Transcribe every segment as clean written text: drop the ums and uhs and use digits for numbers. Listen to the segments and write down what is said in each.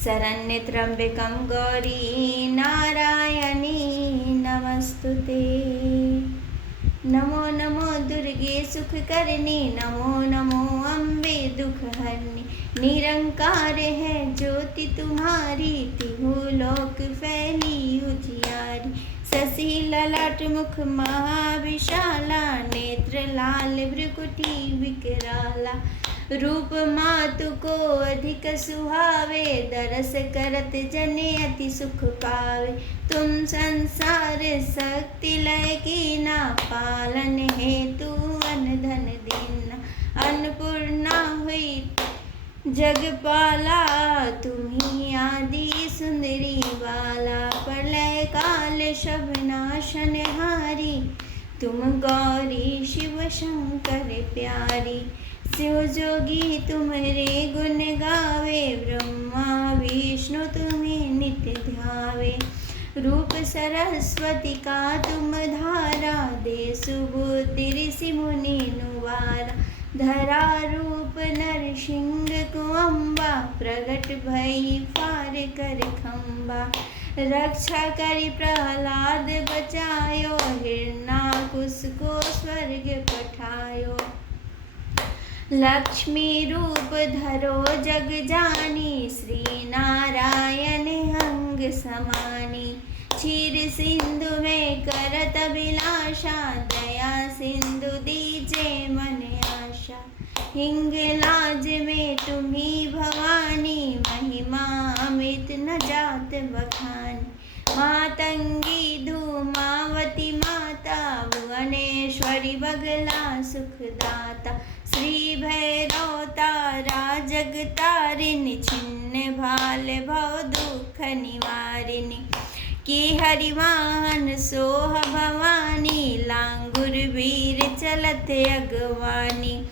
शरण्ये त्र्यम्बकं गौरी नारायणी नमस्तुते। नमो नमो दुर्गे सुखकरणी, नमो नमो अम्बे दुखहरणी। निरंकार है ज्योति तुम्हारी, तिहु लोक फैली उजियारी। शशि ललाट मुख महाविशाला, नेत्र लाल भ्रुकुटी विकराला। रूप मातु को अधिक सुहावे, दरस करत जने अति सुख पावे। तुम संसार शक्ति लय कीना, पालन हेतु अन धन दीना। अन्नपूर्णा हुई जगपाला, तुम्ही आदि सुंदरी बाला। प्रलय काल शबनाशन हारी, तुम गौरी शिव शंकर प्यारी। शिव जोगी तुम्हारे गुण गावे, ब्रह्मा विष्णु तुम्हें नित्य ध्यावे। रूप सरस्वती का तुम धारा, दे सुबुद्धि ऋषि मुनि नुवारा। धरा रूप नरसिंह को अम्बा, प्रगट भई फार कर खम्बा। रक्षा करी प्रहलाद बचायो, हिरण्याकुश को स्वर्ग पठायो। लक्ष्मी रूप धरो जग जानी, श्री नारायण अंग समानी। क्षीर सिंधु में करत अभिलाषा, दया सिंधु दीजे मन आशा। हिंगलाज में तुम्ही भवानी, महिमा अमित न जात बखानी। मातंगी धूमावती माता, भुवनेश्वरी बगला सुखदाता। श्री भैरव तारा जगतारिणी, छिन्न भाल भव दुख निवारिणी। की हरिवाहन सोह भवानी, लांगुर वीर चलत अगवानी।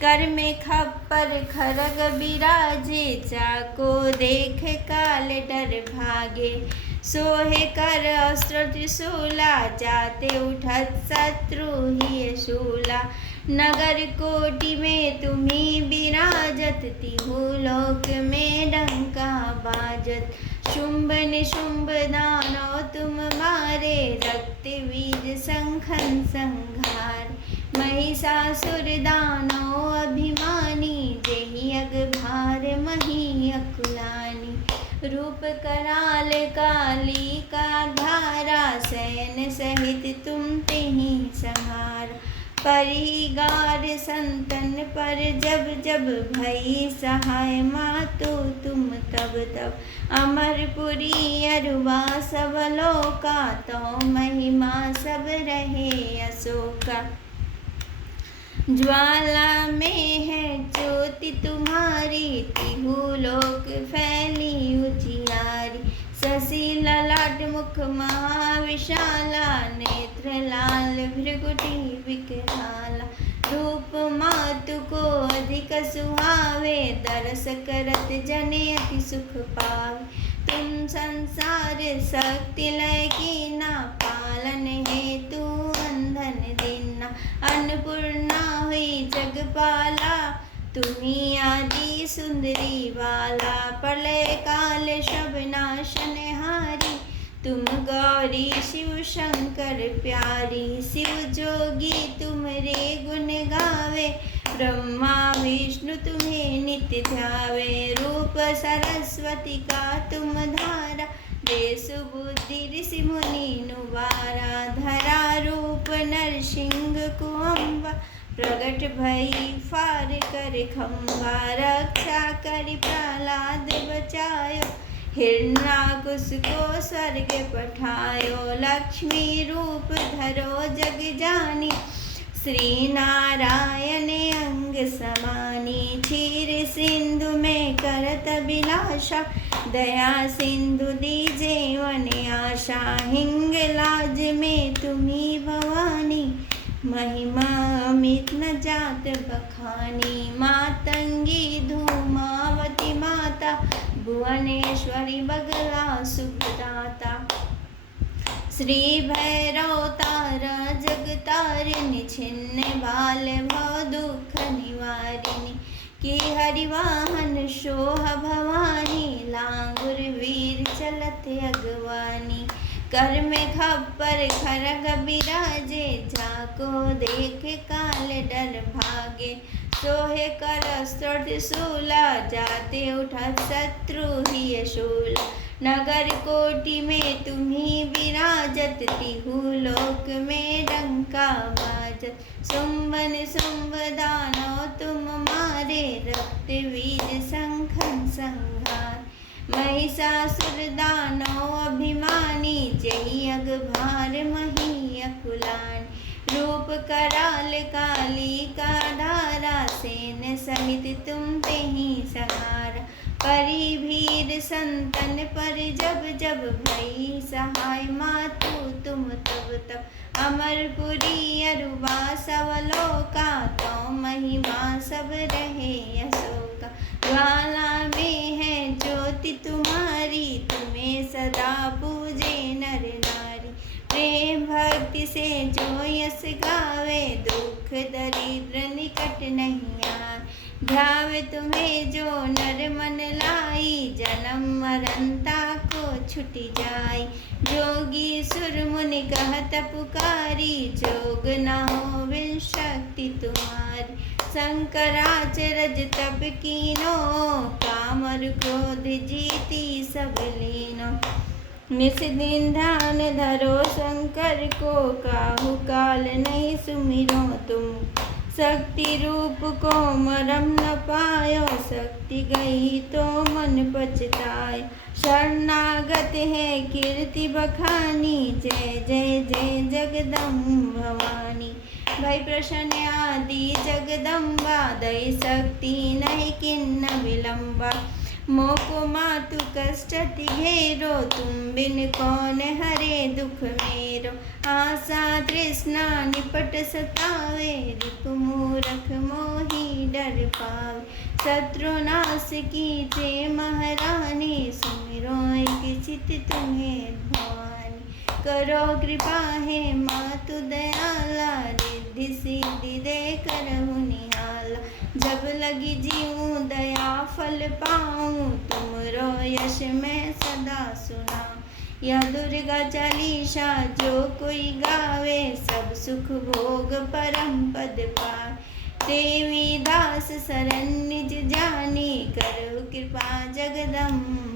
कर में खप्पर खरग बिराजे, चाको देख काल डर भागे। सोहे कर अस्त्र त्रिशूला, जाते उठत शत्रु ही शूला। नगर कोटि में तुम्ही विराजत, तिहु लोक में डंका बाजत। शुंभ निशुंभ दानव तुम मारे, रक्त बीज शंखन संघार। महिषासुर दानव अभिमानी, जेहि अग भार मही अकुलानी। रूप कराल काली का धारा, सैन सहित तुम तेहि संहार। परिगार संतन पर जब जब, भई सहाय मातु तुम तब तब। अमरपुरी अरुवा सब लोका, तो महिमा सब रहे अशोका। ज्वाला में है ज्योति तुम्हारी, तिहु लोक फैली उजियारी। शशि ललाट मुख महाविशाला, नेत्र लाल भ्रुकुटी विकराला। रूप मातु को अधिक सुहावे, दरस करत जने अति सुख पावे। तुम संसार शक्ति लय कीना, पालन हेतु अंधन दीना। अन्नपूर्णा हुई जगपाला, तुम्ही आदि सुंदरी बाला। प्रलय काल शबनाशन हारी, तुम गौरी शिव शंकर प्यारी। शिव जोगी तुम्हारे गुण गावे, ब्रह्मा विष्णु तुम्हें नित्य ध्यावे। रूप सरस्वती का तुम धारा, दे सुबुद्धि ऋषि मुनि नुवारा। धरा रूप नरसिंह को अम्बा, प्रगट भई फार कर खम्बा। रक्षा करि प्रहलाद बचायो, हिरण्याकुश को स्वर्ग पठायो। लक्ष्मी रूप धरो जग जानी, श्री नारायण अंग समानी। क्षीर सिंधु में करत अभिलाषा, दया सिंधु दीजे वन आशा। हिंगलाज में तुम्ही भवानी, महिमा अमित न जात बखानी। मातंगी धूमावती माता, भुवनेश्वरी बगला सुखदाता। श्री भैरव तारा जगतारिणी, छिन्न बाल भव दुख निवारिणी। की हरिवाहन सोह भवानी, लांग हाथ अगवानी। कर में खप्पर खरग बिराजे, झाको देख काल डर भागे। सोहे कर त्रिशूला, जाते उठत शत्रु ही शूला। नगर कोटि में तुम्ही विराजत, तिहु लोक में डंका बाजत। सुम्बन सुम्ब दानव तुम मारे, रक्त वीर शंखन संहार। महिषासुर दानव अभिमानी, जहि अग भार मही अकुलानी। रूप कराल काली का धारा, सेन सहित तुम तेहि सहारा। परि भीर संतन पर जब जब, भई सहाय मातु तुम तब तब। अमरपुरी अरुबा सवलोका, तो महिमा सब रहे अशोका। ज्वाला में है ज्योति तुम्हारी, तुम्हें सदा पूजे नर नारी। प्रेम भक्ति से जो यस गावे, दुख दरिद्र निकट नहीं आए। ध्यावे तुम्हें जो नर मन लाई, जन्म मरनता को छुटी जाई। जोगी सुर मुनि कहत पुकारी, जोग न होवे शक्ति तुम्हारी। शंकराचरज तप कीनो, काम और क्रोध जीती सब लीनो। निस दिन ध्यान धरो शंकर को, काहू काल नहीं सुमिरो तुम। शक्ति रूप को मरम न पायो, शक्ति गई तो मन पछताए। शरणागत है कीर्ति बखानी, जय जय जय जगदम्ब भवानी। भई प्रसन्न आदि जगदम्बा, दई शक्ति नहीं किन्न विलम्बा। मोको मातु कष्टति घेरो, तुम बिन कौन हरे दुख मेरो। आशा तृष्णा निपट सतावे, रिपु मूरख मोहि डर पावे। शत्रुनाश कीजे महारानी, सुमिरो एक चित तुम्हें भवानी। करो कृपा हे मातु दयाला, रिद्धि सिद्धि दे करहु निहाला। जब लगी जीऊँ दया फल पाऊँ, तुमरो यश मैं सदा सुनाऊँ। यह दुर्गा चालीसा जो कोई गावे, सब सुख भोग परम पद पाए। देवी दास शरण निज जानी, करहु कृपा जगदम्ब